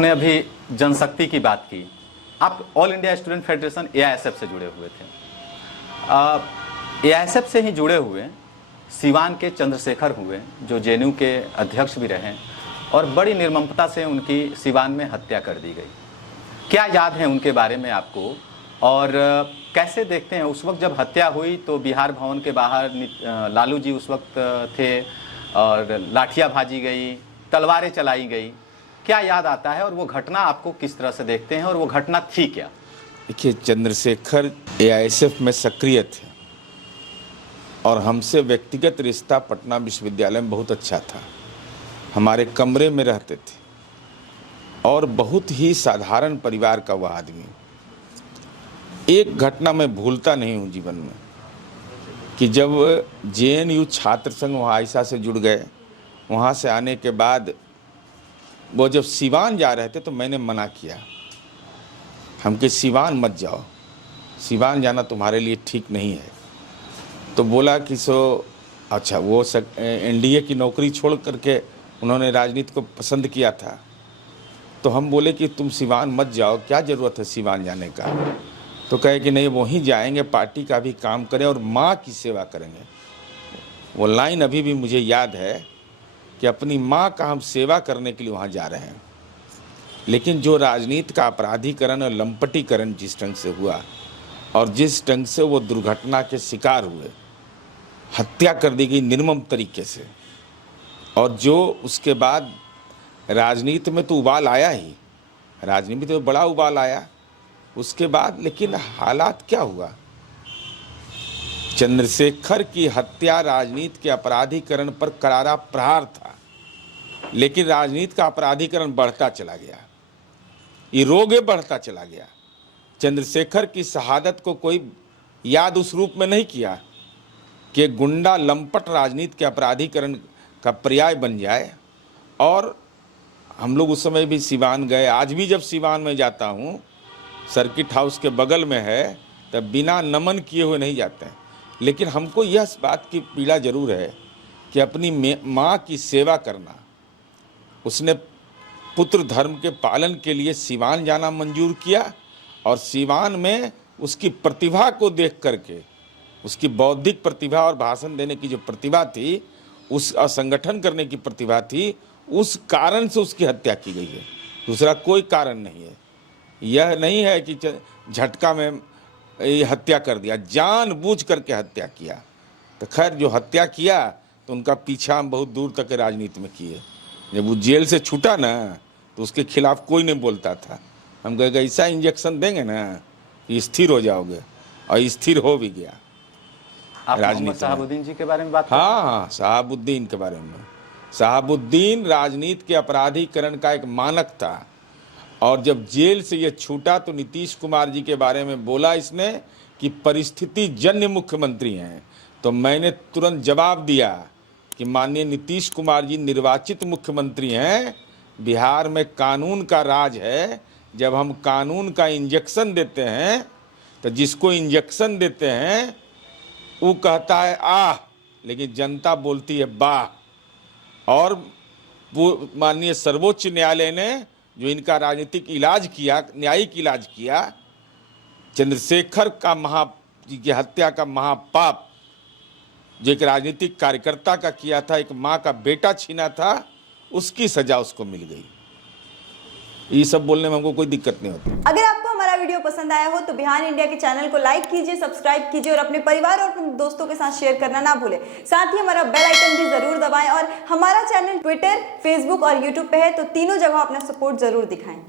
आपने अभी जनशक्ति की बात की। आप all India student federation AISF से जुड़े हुए थे। एआईएसएफ से ही जुड़े हुए सिवान के चंद्रशेखर हुए, जो जेएनयू के अध्यक्ष भी रहे, और बड़ी निर्ममता से उनकी सिवान में हत्या कर दी गई। क्या याद है उनके बारे में आपको, और कैसे देखते हैं उस वक्त जब हत्या हुई तो बिहार भवन के बाहर लालू जी उस वक्त थे और लाठियाँ भाजी गई, तलवारें चलाई गई, क्या याद आता है और वो घटना आपको किस तरह से देखते हैं और वो घटना थी क्या? देखिए, चंद्रशेखर एआईएसएफ में सक्रिय थे और हमसे व्यक्तिगत रिश्ता पटना विश्वविद्यालय में बहुत अच्छा था। हमारे कमरे में रहते थे और बहुत ही साधारण परिवार का वह आदमी। एक घटना मैं भूलता नहीं हूँ जीवन में कि जब जेएनयू छात्र संघ वहाँ आयशा से जुड़ गए, वहाँ से आने के बाद वो जब सिवान जा रहे थे तो मैंने मना किया, हमके सिवान मत जाओ, सिवान जाना तुम्हारे लिए ठीक नहीं है। तो बोला कि अच्छा, वो एनडीए की नौकरी छोड़ करके उन्होंने राजनीति को पसंद किया था। तो हम बोले कि तुम सिवान मत जाओ, क्या ज़रूरत है सिवान जाने का। तो कहे कि नहीं, वहीं जाएंगे, पार्टी का भी काम करें और माँ की सेवा करेंगे। वो लाइन अभी भी मुझे याद है कि अपनी माँ का हम सेवा करने के लिए वहाँ जा रहे हैं। लेकिन जो राजनीति का अपराधीकरण और लंपटीकरण जिस ढंग से हुआ और जिस ढंग से वो दुर्घटना के शिकार हुए, हत्या कर दी गई निर्मम तरीके से, और जो उसके बाद राजनीति में तो उबाल आया ही, राजनीति में तो बड़ा उबाल आया उसके बाद। लेकिन हालात क्या हुआ, चंद्रशेखर की हत्या राजनीति के अपराधीकरण पर करारा प्रहार था, लेकिन राजनीति का अपराधीकरण बढ़ता चला गया, ये रोगे बढ़ता चला गया। चंद्रशेखर की शहादत को कोई याद उस रूप में नहीं किया कि गुंडा लंपट राजनीति के अपराधीकरण का पर्याय बन जाए। और हम लोग उस समय भी सिवान गए, आज भी जब सिवान में जाता हूँ, सर्किट हाउस के बगल में है, तब बिना नमन किए हुए नहीं जाते हैं। लेकिन हमको यह बात की पीड़ा जरूर है कि अपनी माँ की सेवा करना, उसने पुत्र धर्म के पालन के लिए सिवान जाना मंजूर किया, और सिवान में उसकी प्रतिभा को देख करके, उसकी बौद्धिक प्रतिभा और भाषण देने की जो प्रतिभा थी, उस संगठन करने की प्रतिभा थी, उस कारण से उसकी हत्या की गई है, दूसरा कोई कारण नहीं है। यह नहीं है कि झटका में ये हत्या कर दिया, जानबूझ करके हत्या किया। तो खैर, जो हत्या किया तो उनका पीछा हम बहुत दूर तक राजनीति में किए। जब वो जेल से छूटा ना तो उसके खिलाफ कोई नहीं बोलता था। हम कहे ऐसा इंजेक्शन देंगे ना कि स्थिर हो जाओगे, और स्थिर हो भी गया। आप मोहम्मद शहाबुद्दीन जी के बारे में बात करें? हाँ, शहाबुद्दीन के बारे में। शहाबुद्दीन राजनीति के अपराधीकरण का एक मानक था, और जब जेल से ये छूटा तो नीतीश कुमार जी के बारे में बोला इसने कि परिस्थिति जन्य मुख्यमंत्री हैं। तो मैंने तुरंत जवाब दिया कि माननीय नीतीश कुमार जी निर्वाचित मुख्यमंत्री हैं, बिहार में कानून का राज है। जब हम कानून का इंजेक्शन देते हैं तो जिसको इंजेक्शन देते हैं वो कहता है आह, लेकिन जनता बोलती है वाह। और वो माननीय सर्वोच्च न्यायालय ने जो इनका राजनीतिक इलाज किया, न्यायिक इलाज किया, चंद्रशेखर का की हत्या का महापाप जो एक राजनीतिक कार्यकर्ता का किया था, एक माँ का बेटा छीना था, उसकी सजा उसको मिल गई। ये सब बोलने में हमको कोई दिक्कत नहीं होती। अगर आपको हमारा वीडियो पसंद आया हो तो बिहान इंडिया के चैनल को लाइक कीजिए, सब्सक्राइब कीजिए और अपने परिवार और अपने दोस्तों के साथ शेयर करना ना भूलें। साथ ही हमारा बेल आइकन भी जरूर दबाएं, और हमारा चैनल ट्विटर, फेसबुक और यूट्यूब पे है, तो तीनों जगह अपना सपोर्ट जरूर दिखाएं।